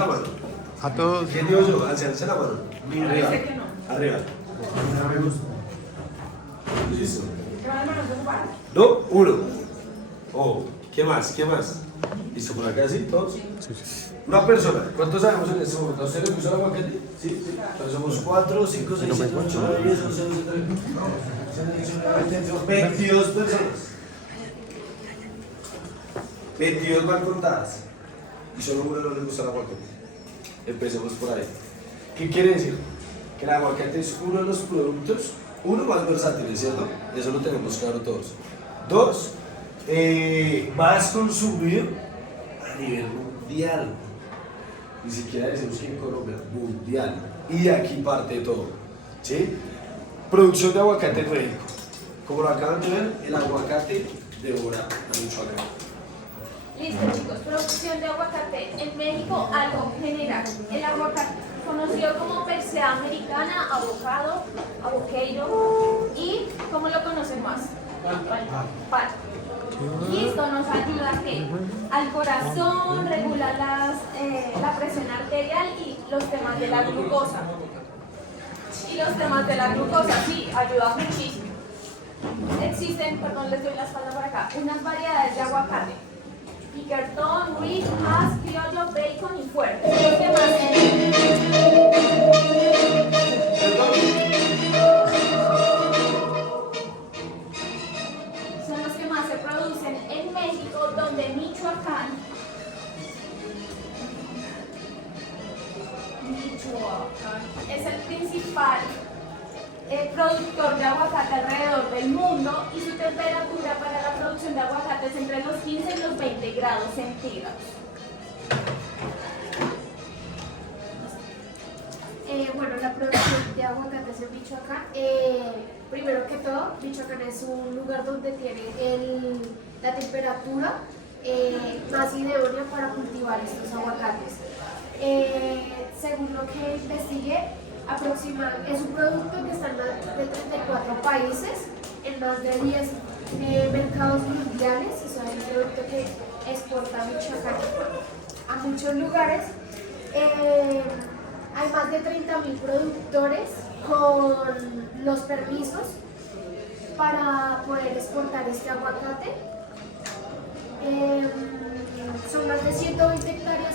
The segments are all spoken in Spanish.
la mano. A todos. ¿Quién digo yo? Alce la mano. Arriba. Arriba. Listo. No, uno. Oh, ¿qué más? ¿Qué más? ¿Listo por acá, sí? ¿Todos? Una persona. ¿Cuántos sabemos en este momento? ¿A usted le gusta el aguacate? Sí, sí. Entonces somos 4, 5, 6, 7, 8, 9, 10, 11, 12, 13, 22 personas. 22 mal contadas. Y solo uno no le gusta el aguacate. Empecemos por ahí. ¿Qué quiere decir? Que el aguacate es uno de los productos, uno, más versátiles, ¿cierto? Eso lo tenemos claro todos. Dos, más consumido a nivel mundial. Ni siquiera decimos que en Colombia, mundial. Y de aquí parte de todo. ¿Sí? Producción de aguacate en México. Como lo acaban de ver, el aguacate devora mucho acá. Listo, chicos, producción de aguacate en México, algo general. El aguacate, conocido como persea americana, avocado, avoqueiro y, ¿cómo lo conocen más? Pan. Y esto nos ayuda a que al corazón, regula la presión arterial y los temas de la glucosa. Y los temas de la glucosa, sí, ayuda muchísimo. Existen, perdón, les doy la espalda por acá, unas variedades de aguacate. Piquerton, Rick, Hass, Criollo, Bacon y Fuerte. Los demás son los que más se producen en México, donde Michoacán es el principal productor de aguacate alrededor del mundo y su temperatura para la producción de aguacate es entre los 15 y los 20 grados centígrados. Bueno, la producción de aguacates en Michoacán, primero que todo, Michoacán es un lugar donde tiene la temperatura más idónea para cultivar estos aguacates. Según lo que investigué, es un producto que está en más de 34 países, en más de 10 mercados mundiales, y es un producto que exporta Michoacán a muchos lugares. Hay más de 30.000 productores con los permisos para poder exportar este aguacate. Son más de 120 hectáreas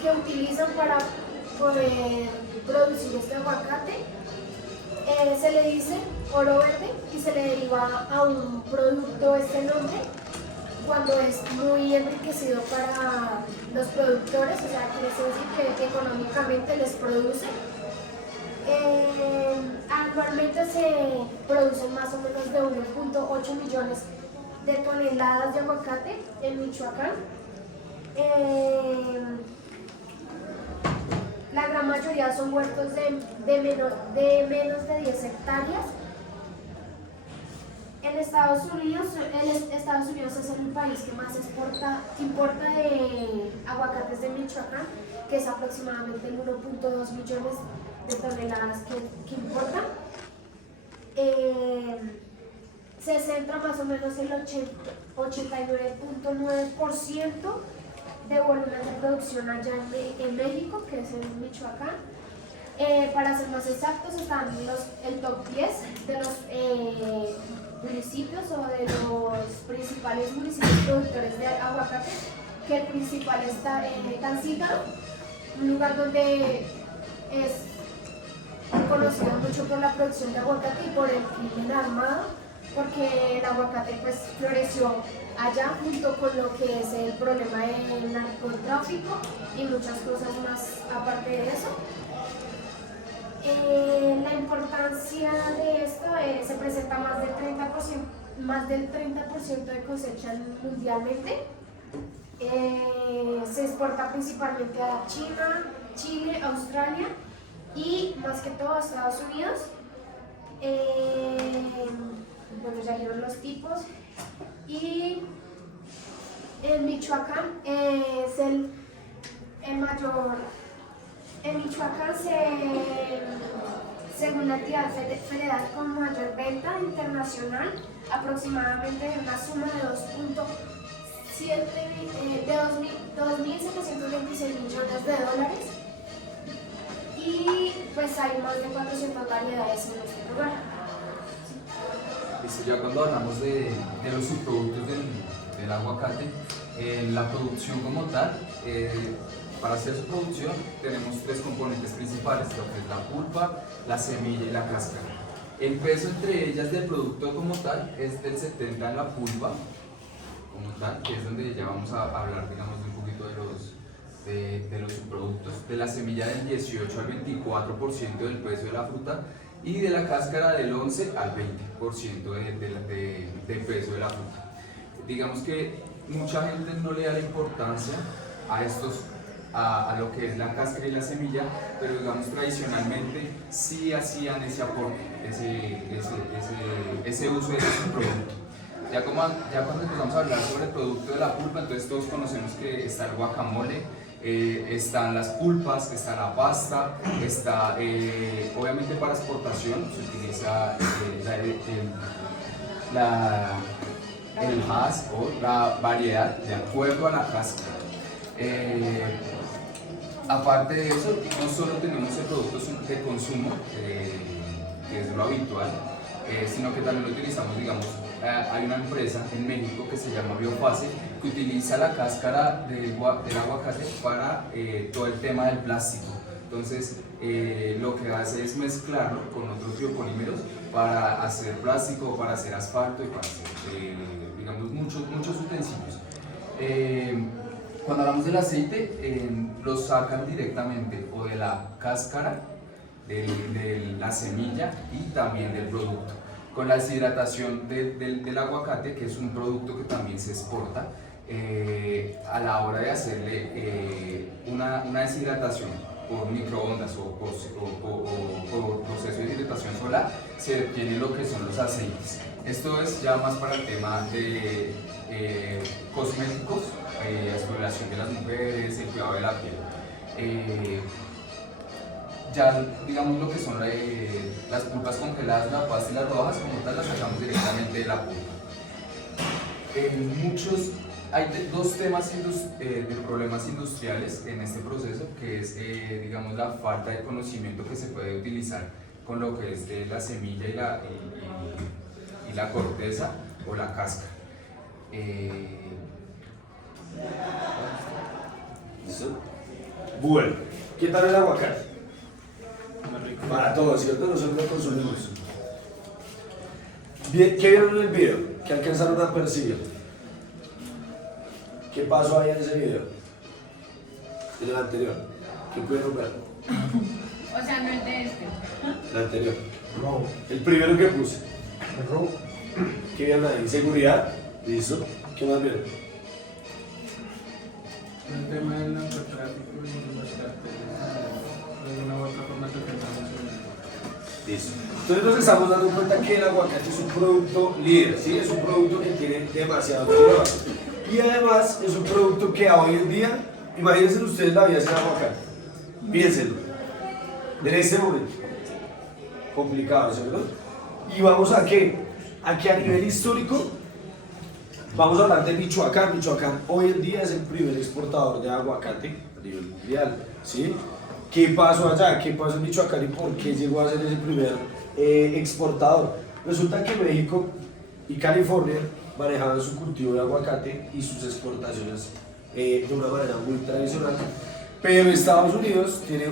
que utilizan para poder producir este aguacate. Se le dice oro verde y se le deriva a un producto este nombre cuando es muy enriquecido para los productores, o sea, quiere decir que económicamente les produce. Anualmente se producen más o menos de 1.8 millones de toneladas de aguacate en Michoacán. La gran mayoría son huertos de menos de 10 hectáreas. En Estados Unidos es el país que más importa de aguacates de Michoacán, que es aproximadamente 1.2 millones de toneladas que importan. Se centra más o menos el 89.9% de volumen de producción allá en México, que es en Michoacán. Para ser más exactos, están el top 10 de los municipios o de los principales municipios productores de aguacate, que el principal está en Tancítaro, un lugar donde es conocido mucho por la producción de aguacate y por el crimen armado, porque el aguacate pues floreció allá junto con lo que es el problema del narcotráfico y muchas cosas más aparte de eso. La importancia de esto se presenta más del 30% de cosecha mundialmente. Se exporta principalmente a China, Chile, Australia y más que todo a Estados Unidos. Bueno, ya vieron los tipos. Y en Michoacán es el mayor. En Michoacán, según la entidad federal con mayor venta internacional, aproximadamente de una suma de 2.726 de dólares. Y pues hay más de 400 variedades en este lugar. Listo, ya cuando hablamos de los subproductos del aguacate, la producción como tal, para hacer su producción tenemos tres componentes principales, lo que es la pulpa, la semilla y la cáscara. El peso entre ellas del producto como tal es del 70 en la pulpa, como tal, que es donde ya vamos a hablar, digamos, un poquito de los subproductos, de la semilla del 18 al 24% del peso de la fruta y de la cáscara del 11 al 20% del peso de la fruta. Digamos que mucha gente no le da la importancia a lo que es la cáscara y la semilla, pero digamos tradicionalmente sí hacían ese aporte, ese uso de ese producto. Ya cuando empezamos a hablar sobre el producto de la pulpa, entonces todos conocemos que está el guacamole, están las pulpas, está la pasta, está obviamente para exportación se utiliza el hass o la variedad de acuerdo a la cáscara. Aparte de eso, no solo tenemos el producto de consumo, que es lo habitual, sino que también lo utilizamos, digamos, hay una empresa en México que se llama Biofase que utiliza la cáscara del aguacate para todo el tema del plástico. Entonces, lo que hace es mezclarlo con otros biopolímeros para hacer plástico, para hacer asfalto y para hacer, digamos, muchos utensilios. Cuando hablamos del aceite, lo sacan directamente o de la cáscara, de la semilla y también del producto. Con la deshidratación del aguacate, que es un producto que también se exporta, a la hora de hacerle una deshidratación por microondas o por proceso de deshidratación solar, se obtiene lo que son los aceites. Esto es ya más para el tema de cosméticos, exploración de las mujeres, el cuidado de la piel. Ya digamos lo que son las pulpas congeladas, la pasta y las rodajas, como tal las sacamos directamente de la pulpa. Hay dos temas de problemas industriales en este proceso, que es digamos la falta de conocimiento que se puede utilizar con lo que es la semilla y la corteza o la cáscara. Bueno, ¿qué tal el aguacate? Para todos, ¿cierto? Nosotros lo consumimos. Bien, ¿qué vieron en el video? ¿Qué alcanzaron a percibir? ¿Qué pasó ahí en ese video? En el anterior. ¿Qué pudieron ver? O sea, no el de este. El anterior. Robo. El primero que puse. El robo. ¿Qué vieron ahí? Seguridad. Listo. ¿Qué más vieron? El tema del narcotráfico y los carteles, de una u otra forma que pensamos en Listo. Entonces nos estamos dando cuenta que el aguacate es un producto líder, ¿sí? Es un producto que tiene demasiado valor. Y además es un producto que hoy en día, imagínense ustedes la vida sin aguacate. Piénsenlo. En este momento. Complicado, ¿cierto? Y vamos a qué? A que a nivel histórico, vamos a hablar de Michoacán. Michoacán hoy en día es el primer exportador de aguacate a nivel mundial, ¿sí? ¿Qué pasó allá? ¿Qué pasó en Michoacán y por qué llegó a ser ese primer exportador? Resulta que México y California manejaban su cultivo de aguacate y sus exportaciones de una manera muy tradicional, pero Estados Unidos tiene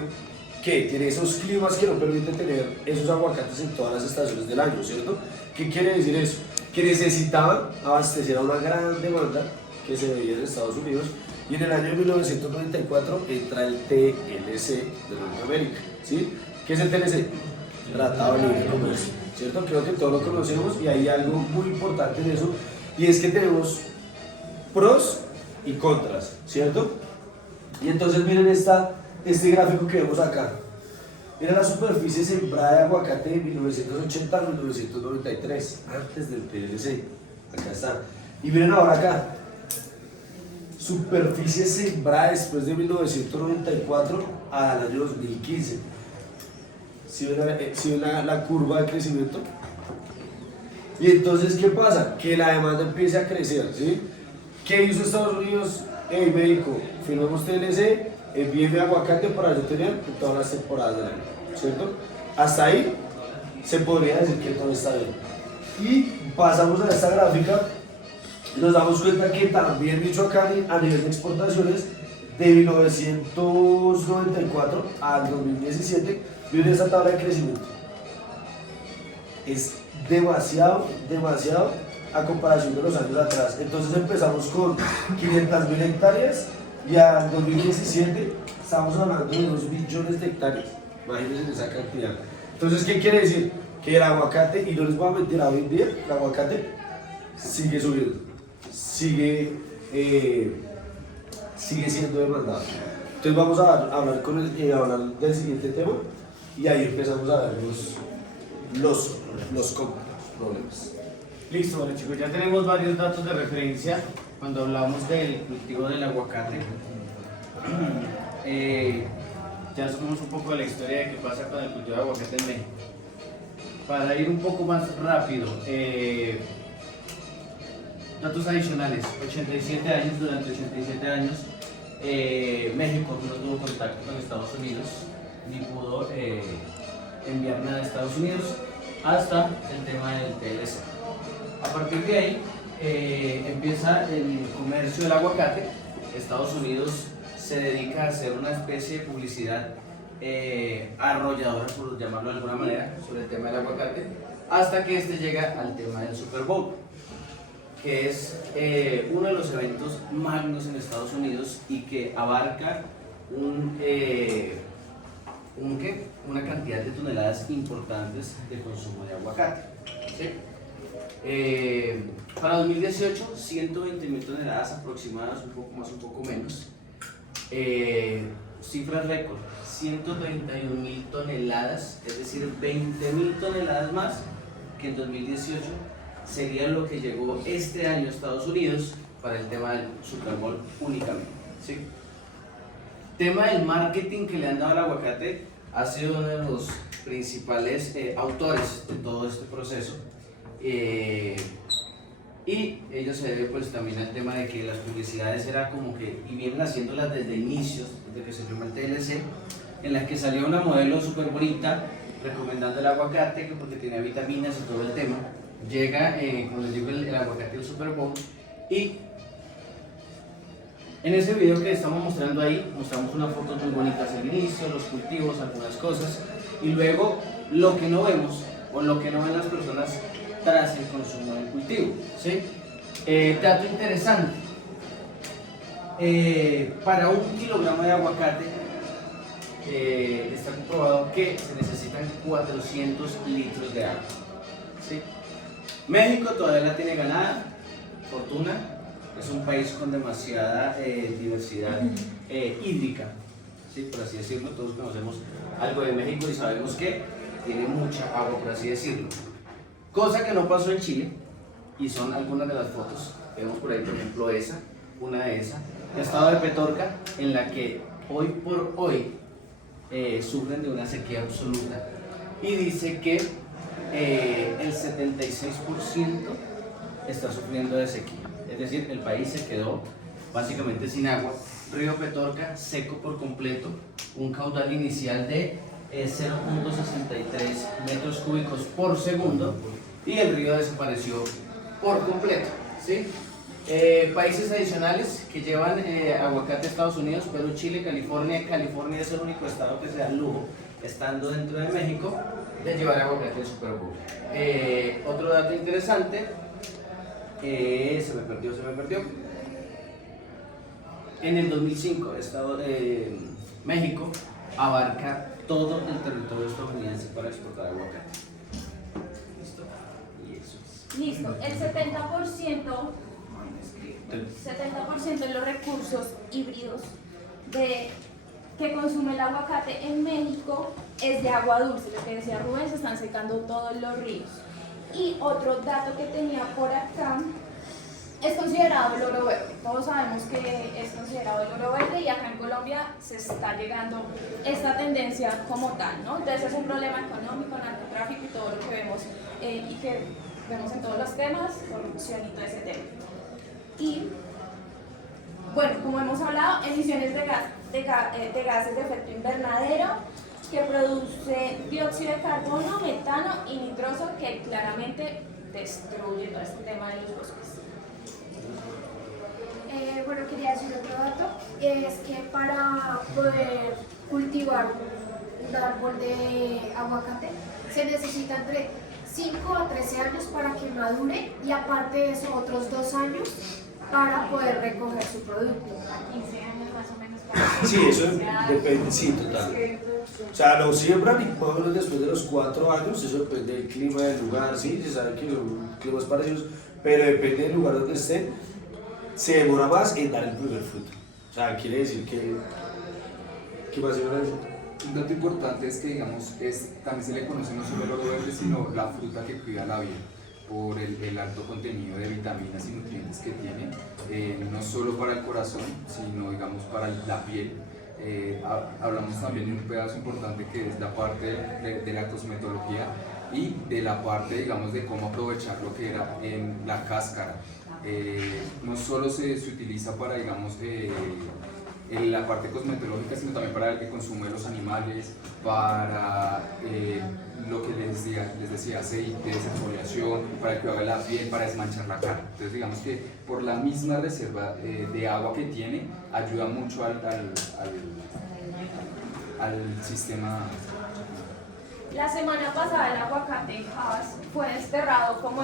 esos climas que no permiten tener esos aguacates en todas las estaciones del año, ¿cierto? ¿Qué quiere decir eso? Que necesitaban abastecer a una gran demanda que se veía en Estados Unidos. Y en el año 1994 entra el TLC de Norteamérica, ¿sí? ¿Qué es el TLC? Tratado de Libre Comercio, ¿cierto? Creo que todos lo conocemos y hay algo muy importante en eso, y es que tenemos pros y contras, ¿cierto? Y entonces miren este gráfico que vemos acá. Miren la superficie sembrada de aguacate de 1980 a 1993, antes del TLC. Acá está. Y miren ahora acá. Superficie sembrada después de 1994 al año 2015. ¿Sí ven la curva de crecimiento? Y entonces, ¿qué pasa? Que la demanda empieza a crecer, ¿sí? ¿Qué hizo Estados Unidos hey México, firmamos TLC, envíeme aguacate para yo tener en todas las temporadas del año, ¿cierto? Hasta ahí se podría decir que todo está bien. Y pasamos a esta gráfica y nos damos cuenta que también Michoacán a nivel de exportaciones de 1994 al 2017 viene esta tabla de crecimiento. Es demasiado a comparación de los años atrás. Entonces empezamos con 500.000 hectáreas y al 2017 estamos hablando de 2 millones de hectáreas. Imagínense esa cantidad. Entonces, ¿qué quiere decir? Que el aguacate, y no les voy a mentir, hoy en día el aguacate sigue subiendo, sigue siendo demandado. Entonces vamos a hablar, hablar del siguiente tema y ahí empezamos a ver los problemas. Listo, bueno chicos, ya tenemos varios datos de referencia cuando hablamos del cultivo del aguacate. Ya sabemos un poco de la historia de qué pasa con el cultivo de aguacate en México. Para ir un poco más rápido, datos adicionales, 87 años, durante 87 años, México no tuvo contacto con Estados Unidos, ni pudo enviar nada a Estados Unidos, hasta el tema del TLC. A partir de ahí empieza el comercio del aguacate. Estados Unidos se dedica a hacer una especie de publicidad arrolladora, por llamarlo de alguna manera, sobre el tema del aguacate, hasta que este llega al tema del Super Bowl, que es uno de los eventos magnos en Estados Unidos y que abarca una cantidad de toneladas importantes de consumo de aguacate. ¿Sí? Para 2018, 120.000 toneladas aproximadas, un poco más, un poco menos. Cifras récord, 131.000 toneladas, es decir, 20.000 toneladas más que en 2018 sería lo que llegó este año a Estados Unidos para el tema del Super Bowl únicamente. ¿Sí? Tema del marketing que le han dado al aguacate ha sido uno de los principales autores de todo este proceso. Y ello se debe pues también al tema de que las publicidades era como que, y vienen haciéndolas desde inicios, desde que se firmó el TLC, en las que salió una modelo súper bonita recomendando el aguacate, que porque tenía vitaminas y todo el tema. Llega, como les digo, el aguacate del Super Bowl, y en ese video que estamos mostrando ahí, mostramos unas fotos muy bonitas al inicio, los cultivos, algunas cosas, y luego lo que no vemos, o lo que no ven las personas tras el consumo del cultivo. ¿Sí? Dato interesante, para 1 kilogramo de aguacate está comprobado que se necesitan 400 litros de agua. ¿Sí? México todavía la tiene ganada, fortuna, es un país con demasiada diversidad hídrica, ¿sí? Por así decirlo. Todos conocemos algo de México y sabemos que tiene mucha agua, por así decirlo. Cosa que no pasó en Chile, y son algunas de las fotos. Vemos por ahí, por ejemplo, una de esas, el estado de Petorca, en la que hoy por hoy sufren de una sequía absoluta. Y dice que el 76% está sufriendo de sequía. Es decir, el país se quedó básicamente sin agua. Río Petorca seco por completo, un caudal inicial de 0.63 metros cúbicos por segundo, y el río desapareció por completo. ¿Sí? Países adicionales que llevan aguacate a Estados Unidos: Perú, Chile, California. California es el único estado que se da el lujo, estando dentro de México, de llevar aguacate al Super Bowl. Otro dato interesante, se me perdió. En el 2005, México abarca todo el territorio estadounidense para exportar aguacate. ¿Listo? Y eso es. Listo, el 70% de los recursos híbridos que consume el aguacate en México es de agua dulce. Lo que decía Rubén, se están secando todos los ríos. Y otro dato que tenía por acá, es considerado el oro verde. Todos sabemos que es considerado el oro verde, y acá en Colombia se está llegando esta tendencia como tal, ¿no? Entonces es un problema económico, narcotráfico y todo lo que vemos y que vemos en todos los temas, corrupción y todo ese tema. Y bueno, como hemos hablado, emisiones de gases de efecto invernadero que producen dióxido de carbono, metano y nitroso que claramente destruye todo este tema de los bosques. Bueno, quería decir otro dato, es que para poder cultivar un árbol de aguacate se necesita entre 5 a 13 años para que madure y aparte de eso otros 2 años para poder recoger su producto. 15 años más o menos para Sí, eso depende, sí, total. O sea, lo siembran y más o menos después de los 4 años, eso depende del clima del lugar, sí, se sabe que son climas parecidos, pero depende del lugar donde estén, se demora más en dar el primer fruto. O sea, quiere decir que... ¿Qué más iban a decir? Un dato importante es que, digamos, también se le conoce no solo el oro verde, sino la fruta que cuida la vida por el alto contenido de vitaminas y nutrientes que tiene, no solo para el corazón, sino, digamos, para la piel. Hablamos también de un pedazo importante que es la parte de la cosmetología y de la parte, digamos, de cómo aprovechar lo que era en la cáscara. No solo se utiliza para, digamos, en la parte cosmetológica, sino también para el consumo de los animales, para lo que les decía, aceite, exfoliación, el cuidado de la piel, para desmanchar la cara. Entonces, digamos que por la misma reserva de agua que tiene, ayuda mucho al sistema. La semana pasada el aguacate en Haas fue desterrado como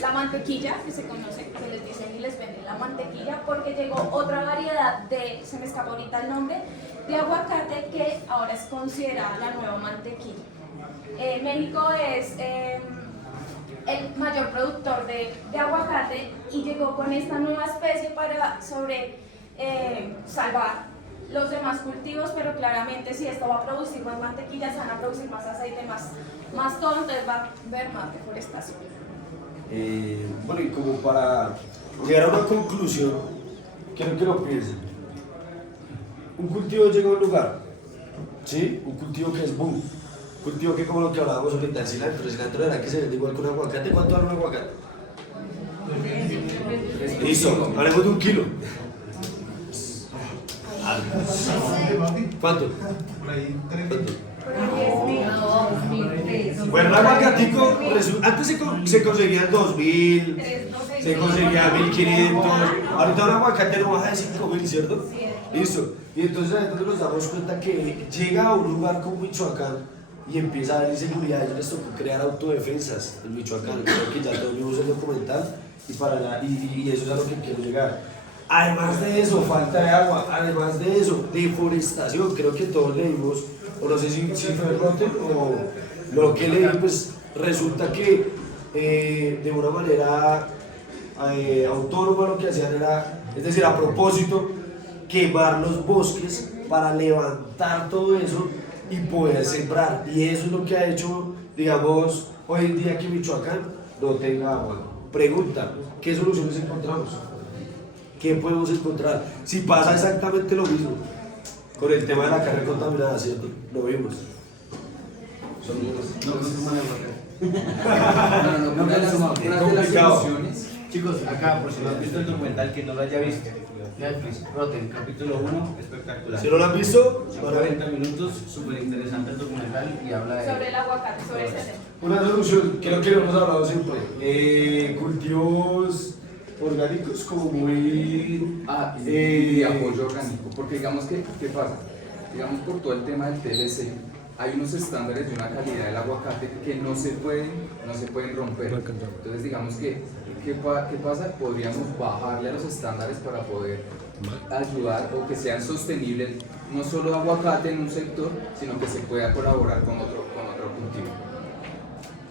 la mantequilla, que se conoce, que les dicen y les venden la mantequilla, porque llegó otra variedad se me escapa ahorita el nombre, de aguacate que ahora es considerada la nueva mantequilla. México es el mayor productor de aguacate y llegó con esta nueva especie para salvar los demás cultivos, pero claramente si esto va a producir más mantequilla, se van a producir más aceite, más todo, entonces va a haber más deforestación. Bueno, y como para llegar a una conclusión, quiero que lo piensen. Un cultivo llega a un lugar, ¿sí? Un cultivo que es boom, un cultivo que como lo que hablábamos ahorita, el cilantro era que se vende igual con aguacate. ¿Cuánto vale un aguacate? Listo, hablemos de 1 kilo. ¿Cuánto? Bueno, el aguacatico, antes se conseguían 2.000, se conseguía 1.500, ahorita un aguacate no baja de 5.000, ¿cierto? Listo. Y entonces ahí nos damos cuenta que llega a un lugar como Michoacán y empieza a haber inseguridad. A ellos les tocó crear autodefensas en Michoacán. Creo que ya todos vimos el documental y eso es a lo que quiero llegar. Además de eso, falta de agua, además de eso, deforestación. Creo que todos leímos, o no sé si fue el Rotten o lo que leí, pues resulta que de una manera autónoma lo que hacían era, es decir, a propósito, quemar los bosques para levantar todo eso y poder sembrar. Y eso es lo que ha hecho, digamos, hoy en día que Michoacán no tenga agua. Pregunta, ¿qué soluciones encontramos? ¿Qué podemos encontrar? Si pasa exactamente lo mismo con el tema de la carne contaminada, ¿cierto? Lo vimos. No consuman aguacate. Una de las soluciones. Chicos, acá, por si no han visto el documental, que no lo haya visto, Netflix, Rotten, capítulo 1, espectacular. Si no lo han visto, son 40 minutos, súper interesante el documental y habla de... Sobre el aguacate, sobre ese tema. una solución que es lo que hemos hablado siempre. Cultivos orgánicos como muy... y apoyo orgánico, porque digamos que, ¿qué pasa? Digamos por todo el tema del TLC, hay unos estándares de una calidad del aguacate que no se pueden romper. Entonces digamos que, ¿qué pasa? Podríamos bajarle a los estándares para poder ayudar o que sean sostenibles, no solo aguacate en un sector, sino que se pueda colaborar con otro cultivo.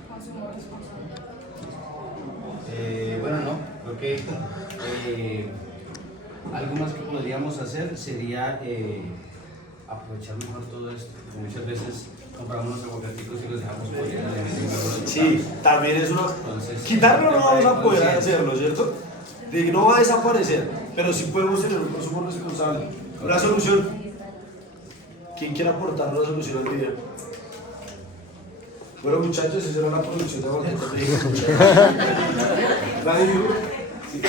Consumo responsable. Bueno, no, creo que algo más que podríamos hacer sería aprovechar mejor todo esto. Muchas veces compramos los aguacaticos y los dejamos por allá. Sí, también es una... Entonces, quitarlo no vamos a poder hacerlo, ¿cierto? No va a desaparecer, pero sí podemos tener un consumo responsable. Una solución. ¿Quién quiere aportar una solución al video? Bueno, muchachos, esa era la producción de aguacate. ¿Nadie dijo? Sí.